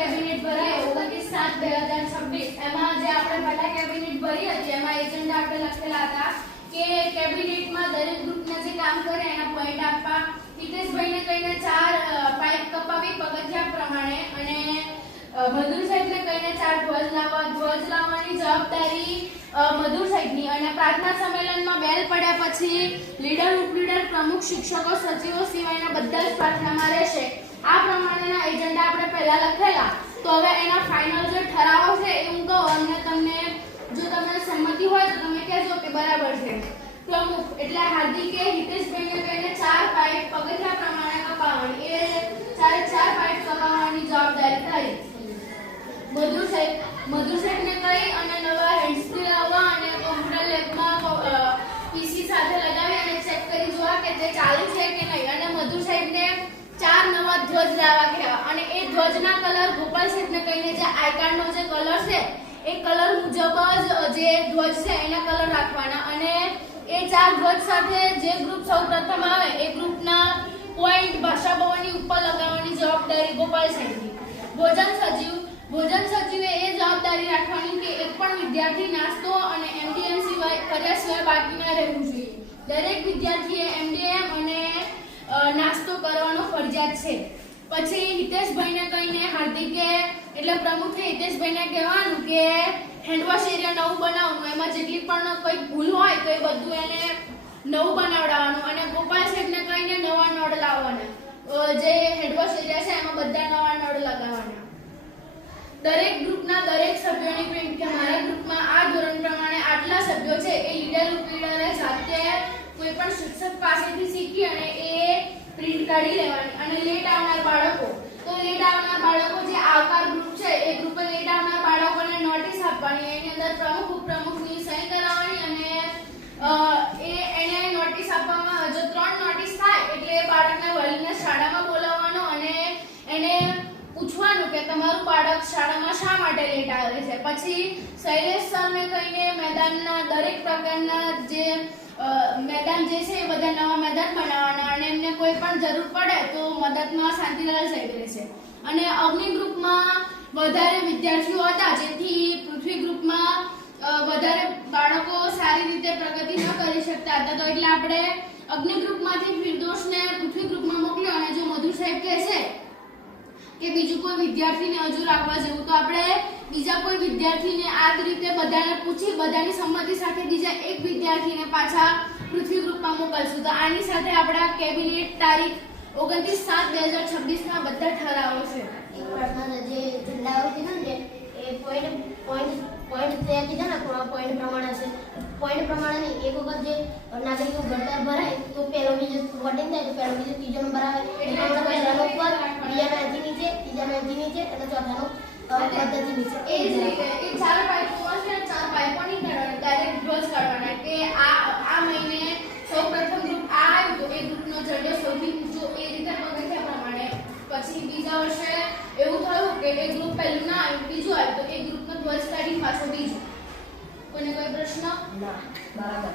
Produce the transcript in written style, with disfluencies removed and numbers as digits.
Cabinet ભરાય 29/7/2026 એમાં જે આપણે પહેલા કેબિનેટ ભરી હતી એમાં એજન્ડા આપણે લખેલા હતા કે કેબિનેટમાં દરેક ગ્રુપના જે કામ કરે એના પોઈન્ટ આપવા, હિતેશભાઈને કહીને 4 પાઇપ કપાવી પગથિયા પ્રમાણે અને મધુર સાહેબને કહીને 4 ધ્વજ લાવવાની જવાબદારી મધુર સાહેબની અને પ્રાર્થના સંમેલનમાં બેલ પડ્યા પછી લીડર ઉપલીડર પ્રમુખ શિક્ષકો સચિવો સિવાયના બધા જ પ્રાર્થનામાં રહેશે. આ પ્રમાણેના એજન્ડા આપણે પહેલા લખેલા. તો હવે એના ફાઇનલ જે ઠરાવો છે એ હું કહું અને તમને જો તમને સંમતિ હોય તો તમે કહેજો કે બરાબર છે. પ્રમુખ એટલે હાર્દિકે હિતેશભાઈને કહીને 4 પાઇપ પગથિયા પ્રમાણે કપાવવાની, એ 4 પાઇપ કપાવવાની જવાબદારી થઈ. મધુર સાહેબને કહી અને નવા હેન્ડ્સ ફ્રી લાવવા અને કોમ્પ્યુટર લેબમાં પીસી સાથે લગાવી અને ચેક કરી જોવા કે તે ચાલુ છે કે નહીં અને મધુર સાહેબને 4 નવા ધ્વજ લાવવા કહેવા અને એ ધ્વજના કલર ગોપાલ સાહેબને કહીને જે આઈ કાર્ડનો જે કલર છે એ કલર મુજબ જ જે ધ્વજ છે એના કલર રાખવાના અને એ 4 ધ્વજ સાથે જે ગ્રુપ સૌપ્રથમ આવે એ ગ્રુપના પોઈન્ટ ભાષા ભવનની ઉપર લગાવવાની જવાબદારી ગોપાલ સાહેબની. ભોજન સચિવે એ જવાબદારી રાખવાની કે એક પણ વિદ્યાર્થી નાસ્તો અને એમડીએમ કર્યા સિવાય બાકી ન રહેવું જોઈએ. દરેક વિદ્યાર્થીએ એમડીએમ અને નાસ્તો કરવાનો ફરજિયાત છે. પછી હિતેશભાઈને કહીને હાર્દિકે એટલે પ્રમુખે હિતેશભાઈને કહેવાનું કે હેન્ડવોશ એરિયા નવું બનાવવાનું, એમાં જેટલી પણ કંઈ ભૂલ હોય તો એ બધું એને નવું બનાવડાવવાનું અને ગોપાલ સાહેબને કહીને નવા નળ લાવવાના. જે હેન્ડવોશ એરિયા છે એમાં બધા નવા નળ લગાવવાના. દરેક ગ્રુપના દરેક સભ્યોની પ્રિન્ટ કે મારા ગ્રુપમાં આ ધોરણ પ્રમાણે આટલા સભ્યો છે એ લીડર ઉપલીડરે જાતે કોઈ પણ શિક્ષક પાસેથી શીખી અને એ પ્રિન્ટ કાઢી લેવાની. અને લેટ આવનાર બાળકો જે આવકાર ગ્રુપ છે એ ગ્રુપે લેટ આવનાર બાળકોને નોટિસ આપવાની, એની અંદર પ્રમુખ ઉપપ્રમુખની સહી કરાવવાની અને એને નોટિસ આપવામાં જો 3 નોટિસ થાય એટલે એ બાળકના વાલીને શાળામાં બોલાવવાનો અને એને પૂછવાનું કે તમારું બાળક શાળામાં શા માટે લેટ આવે છે. પછી શૈલેષ સરને કહીને મેદાનના દરેક પ્રકારના જે મેદાન જે છે એ બધા નવા મેદાન બનાવવાના અને એમને કોઈ પણ જરૂર પડે તો મદદમાં શાંતિલાલ સાહેબ રહેશે. અને અગ્નિ ગ્રુપમાં વધારે વિદ્યાર્થીઓ હતા જેથી પૃથ્વી ગ્રુપમાં વધારે બાળકો સારી રીતે પ્રગતિ ન કરી શકતા હતા તો એટલે આપણે અગ્નિ ગ્રુપમાંથી ફિરદોસને પૃથ્વી ગ્રુપમાં મોકલ્યો અને જો મધુર સાહેબ કહેશે કે બીજું કોઈ વિદ્યાર્થીને હજુ રાખવા જેવું તો આપણે બીજા કોઈ વિદ્યાર્થીને આ રીતે બધાને પૂછી બધાની સંમતિ સાથે બીજા એક વિદ્યાર્થીને પાછા પૃથ્વી ગ્રુપમાં મોકલશું. તો આની સાથે આપણા કેબિનેટ તારીખ 29/7/2026 ના બધા ઠરાવો છે. એક પ્રશ્ન જે ઝંડાઓ કીધું ને એ પોઈન્ટ તે કીધા ને પોઈન્ટ પ્રમાણે છે. પોઈન્ટ પ્રમાણે એક વખત જે નાગરિકો ઘડતર ભરાય તો પહેલો બીજો વોટિંગ થાય તો પહેલો બીજો ત્રીજો નંબર આવે એટલે પહેલાનો ઉપર, બીજાનો અહીંથી નીચે, ત્રીજાનો અહીંથી નીચે અને ચોથાનો પદ્ધતિ નીચે. એ જ રીતે એ 4 પાઇપોમાં છે 4 પાઇપોની ડાયરેક્ટ ધ્વજ કાઢવાના કે આ મહિને સૌપ્રથમ ગ્રુપ આ આવ્યું તો એ ગ્રુપનો ઝંડો સૌથી ઊંચો એ રીતે પગથિયા પ્રમાણે. પછી બીજા વર્ષે એવું થયું કે એ ગ્રુપ પહેલું ના આવ્યું બીજું આવ્યું તો એ ગ્રુપનો ધ્વજ કાઢી પાછો બીજો. કોઈને કોઈ પ્રશ્ન? ના, બરાબર.